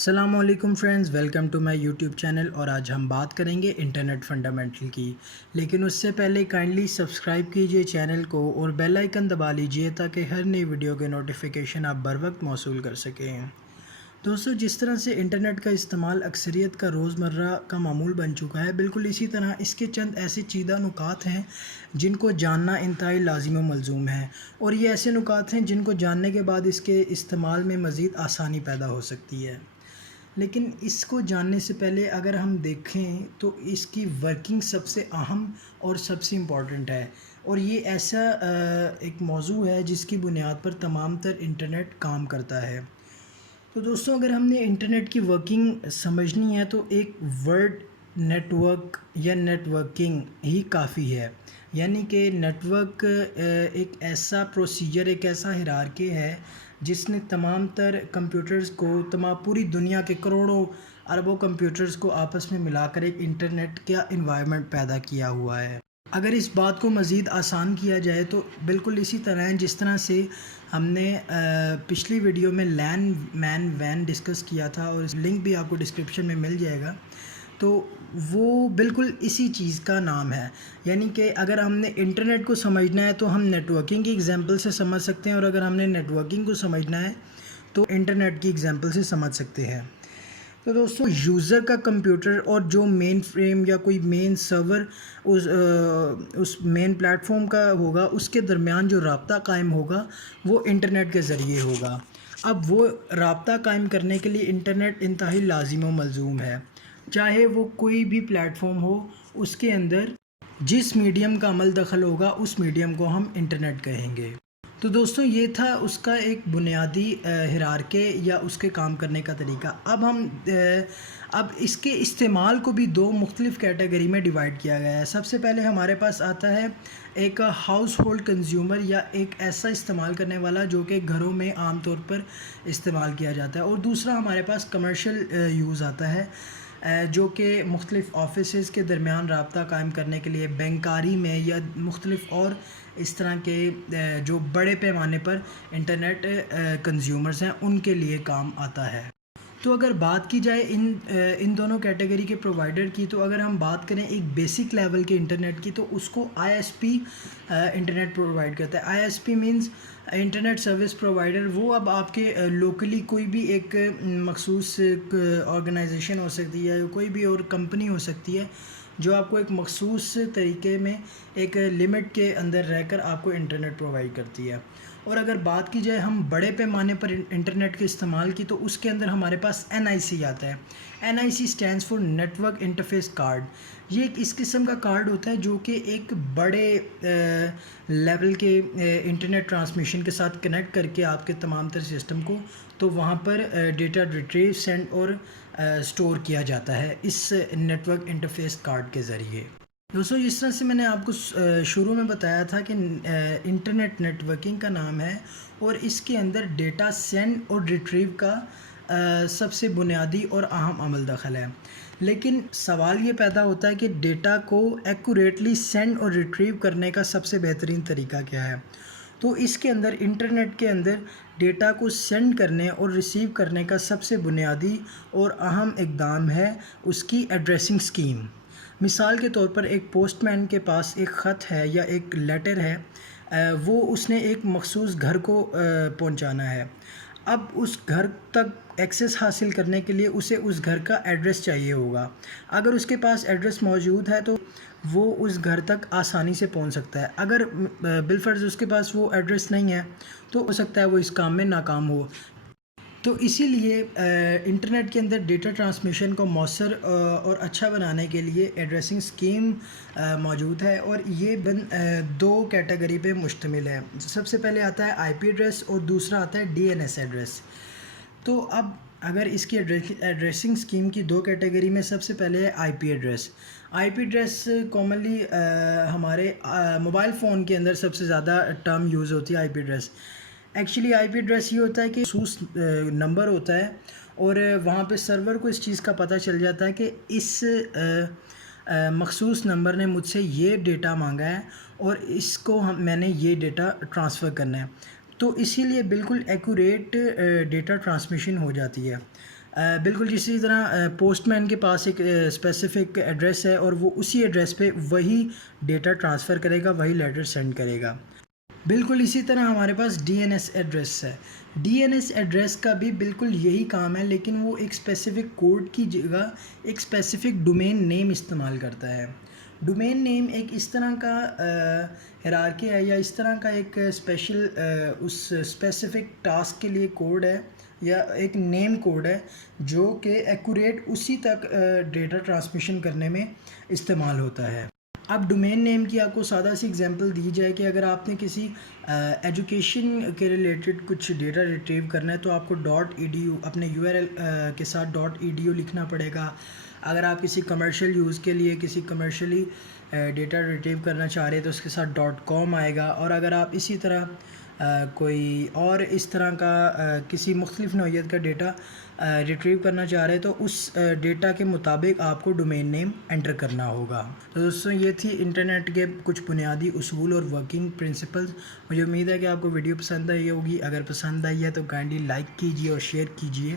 السلام علیکم friends, welcome to my YouTube channel. اور آج ہم بات کریں گے انٹرنیٹ فنڈامنٹل کی، لیکن اس سے پہلے کائنڈلی سبسکرائب کیجئے چینل کو اور بیل آئیکن دبا لیجئے تاکہ ہر نئی ویڈیو کے نوٹیفیکیشن آپ بر وقت موصول کر سکیں۔ دوستو، جس طرح سے انٹرنیٹ کا استعمال اکثریت کا روزمرہ کا معمول بن چکا ہے، بالکل اسی طرح اس کے چند ایسے چیدہ نکات ہیں جن کو جاننا انتہائی لازم و ملزوم ہے، اور یہ ایسے نکات ہیں جن کو جاننے کے بعد اس کے استعمال میں مزید آسانی پیدا ہو سکتی ہے۔ لیکن اس کو جاننے سے پہلے اگر ہم دیکھیں تو اس کی ورکنگ سب سے اہم اور سب سے امپورٹنٹ ہے، اور یہ ایسا ایک موضوع ہے جس کی بنیاد پر تمام تر انٹرنیٹ کام کرتا ہے۔ تو دوستوں، اگر ہم نے انٹرنیٹ کی ورکنگ سمجھنی ہے تو ایک ورڈ نیٹ ورک یا نیٹ ورکنگ ہی کافی ہے، یعنی کہ نیٹ ورک ایک ایسا پروسیجر، ایک ایسا ہیرارکی ہے جس نے تمام تر کمپیوٹرز کو، پوری دنیا کے کروڑوں اربوں کمپیوٹرز کو آپس میں ملا کر ایک انٹرنیٹ کا انوائرمنٹ پیدا کیا ہوا ہے۔ اگر اس بات کو مزید آسان کیا جائے تو بالکل اسی طرح ہے جس طرح سے ہم نے پچھلی ویڈیو میں لین مین وین ڈسکس کیا تھا، اور اس لنک بھی آپ کو ڈسکرپشن میں مل جائے گا، تو وہ بالکل اسی چیز کا نام ہے۔ یعنی کہ اگر ہم نے انٹرنیٹ کو سمجھنا ہے تو ہم نیٹ ورکنگ کی ایگزامپل سے سمجھ سکتے ہیں، اور اگر ہم نے نیٹ ورکنگ کو سمجھنا ہے تو انٹرنیٹ کی ایگزامپل سے سمجھ سکتے ہیں۔ تو دوستو، یوزر کا کمپیوٹر اور جو مین فریم یا کوئی مین سرور اس مین پلیٹ فارم کا ہوگا، اس کے درمیان جو رابطہ قائم ہوگا وہ انٹرنیٹ کے ذریعے ہوگا۔ اب وہ رابطہ قائم کرنے کے لیے انٹرنیٹ انتہائی لازم و ملزوم ہے، چاہے وہ کوئی بھی پلیٹ فارم ہو، اس کے اندر جس میڈیم کا عمل دخل ہوگا اس میڈیم کو ہم انٹرنیٹ کہیں گے۔ تو دوستوں، یہ تھا اس کا ایک بنیادی ہیرارکی یا اس کے کام کرنے کا طریقہ۔ اب اس کے استعمال کو بھی دو مختلف کیٹیگری میں ڈیوائیڈ کیا گیا ہے۔ سب سے پہلے ہمارے پاس آتا ہے ایک ہاؤس ہولڈ کنزیومر، یا ایک ایسا استعمال کرنے والا جو کہ گھروں میں عام طور پر استعمال کیا جاتا ہے، اور دوسرا ہمارے پاس کمرشل یوز آتا ہے، جو کہ مختلف آفیسز کے درمیان رابطہ قائم کرنے کے لیے، بینکاری میں یا مختلف اور اس طرح کے جو بڑے پیمانے پر انٹرنیٹ کنزیومرز ہیں ان کے لیے کام آتا ہے۔ تو اگر بات کی جائے ان دونوں کیٹیگری کے پرووائڈر کی، تو اگر ہم بات کریں ایک بیسک لیول کے انٹرنیٹ کی، تو اس کو I S P internet provide کرتا ہے۔ I S P means internet service provider. وہ اب آپ کے لوکلی کوئی بھی ایک مخصوص آرگنائزیشن ہو سکتی ہے، کوئی بھی اور کمپنی ہو سکتی ہے جو آپ کو ایک مخصوص طریقے میں ایک لمٹ کے اندر رہ کر آپ کو انٹرنیٹ پرووائڈ کرتی ہے۔ اور اگر بات کی جائے ہم بڑے پیمانے پر انٹرنیٹ کے استعمال کی، تو اس کے اندر ہمارے پاس NIC آتا ہے۔ NIC stands for network interface card. یہ ایک اس قسم کا کارڈ ہوتا ہے جو کہ ایک بڑے لیول کے انٹرنیٹ ٹرانسمیشن کے ساتھ کنیکٹ کر کے آپ کے تمام تر سسٹم کو، تو وہاں پر ڈیٹا ریٹریو، سینڈ اور سٹور کیا جاتا ہے اس نیٹ ورک انٹرفیس کارڈ کے ذریعے۔ دوستو، جس طرح سے میں نے آپ کو شروع میں بتایا تھا کہ انٹرنیٹ نیٹ ورکنگ کا نام ہے، اور اس کے اندر ڈیٹا سینڈ اور ریٹریو کا سب سے بنیادی اور اہم عمل دخل ہے۔ لیکن سوال یہ پیدا ہوتا ہے کہ ڈیٹا کو ایکوریٹلی سینڈ اور ریٹریو کرنے کا سب سے بہترین طریقہ کیا ہے؟ تو اس کے اندر انٹرنیٹ کے اندر ڈیٹا کو سینڈ کرنے اور ریسیو کرنے کا سب سے بنیادی اور اہم اقدام ہے اس کی ایڈریسنگ اسکیم۔ مثال کے طور پر ایک پوسٹ مین کے پاس ایک خط ہے یا ایک لیٹر ہے، وہ اس نے ایک مخصوص گھر کو پہنچانا ہے۔ اب اس گھر تک ایکسیس حاصل کرنے کے لیے اسے اس گھر کا ایڈریس چاہیے ہوگا۔ اگر اس کے پاس ایڈریس موجود ہے تو وہ اس گھر تک آسانی سے پہنچ سکتا ہے۔ اگر بالفرض اس کے پاس وہ ایڈریس نہیں ہے تو ہو سکتا ہے وہ اس کام میں ناکام ہو۔ تو اسی لیے انٹرنیٹ کے اندر ڈیٹا ٹرانسمیشن کو مؤثر اور اچھا بنانے کے لیے ایڈریسنگ اسکیم موجود ہے، اور یہ دو کیٹیگری پہ مشتمل ہے۔ سب سے پہلے آتا ہے IP ایڈریس، اور دوسرا آتا ہے DNS ایڈریس۔ تو اب اگر اس کی ایڈریسنگ اسکیم کی دو کیٹیگری میں، سب سے پہلے ہے IP address. IP address commonly ہمارے موبائل فون کے اندر سب سے زیادہ ٹرم یوز ہوتی ہے IP address. Actually IP address یہ ہوتا ہے کہ خصوص نمبر ہوتا ہے، اور وہاں پہ سرور کو اس چیز کا پتہ چل جاتا ہے کہ اس مخصوص نمبر نے مجھ سے یہ ڈیٹا مانگا ہے، اور اس کو میں نے یہ ڈیٹا ٹرانسفر کرنا ہے، تو اسی لیے بالکل ایکوریٹ ڈیٹا ٹرانسمیشن ہو جاتی ہے۔ بالکل اسی طرح پوسٹ مین کے پاس ایک اسپیسیفک ایڈریس ہے اور وہ اسی ایڈریس پہ وہی ڈیٹا ٹرانسفر کرے گا، وہی لیٹر سینڈ کرے گا۔ بالکل اسی طرح ہمارے پاس ڈی این ایس ایڈریس ہے۔ ڈی این ایس ایڈریس کا بھی بالکل یہی کام ہے، لیکن وہ ایک اسپیسیفک کوڈ کی جگہ ایک اسپیسیفک ڈومین نیم استعمال کرتا ہے۔ ڈومین نیم ایک اس طرح کا ہیرارکی ہے یا اس طرح کا ایک اسپیشل اس اسپیسیفک ٹاسک کے لیے کوڈ ہے یا ایک نیم کوڈ ہے جو کہ ایکوریٹ اسی تک ڈیٹا ٹرانسمیشن کرنے میں استعمال ہوتا ہے۔ اب ڈومین نیم کی آپ کو سادہ سی اگزامپل دی جائے کہ اگر آپ نے کسی ایجوکیشن کے ریلیٹڈ کچھ ڈیٹا ریٹریو کرنا ہے تو آپ کو .edu اپنے URL کے ساتھ .edu لکھنا پڑے گا۔ اگر آپ کسی کمرشل یوز کے لیے کسی کمرشلی ڈیٹا ریٹریو کرنا چاہ رہے ہیں تو اس کے ساتھ .com آئے گا، اور اگر آپ اسی طرح کوئی اور اس طرح کا کسی مختلف نوعیت کا ڈیٹا ریٹریو کرنا چاہ رہے ہیں تو اس ڈیٹا کے مطابق آپ کو ڈومین نیم انٹر کرنا ہوگا۔ تو دوستوں یہ تھی انٹرنیٹ کے کچھ بنیادی اصول اور ورکنگ پرنسپلز۔ مجھے امید ہے کہ آپ کو ویڈیو پسند آئی ہوگی۔ اگر پسند آئی ہے تو کائنڈلی لائک کیجیے اور شیئر کیجیے۔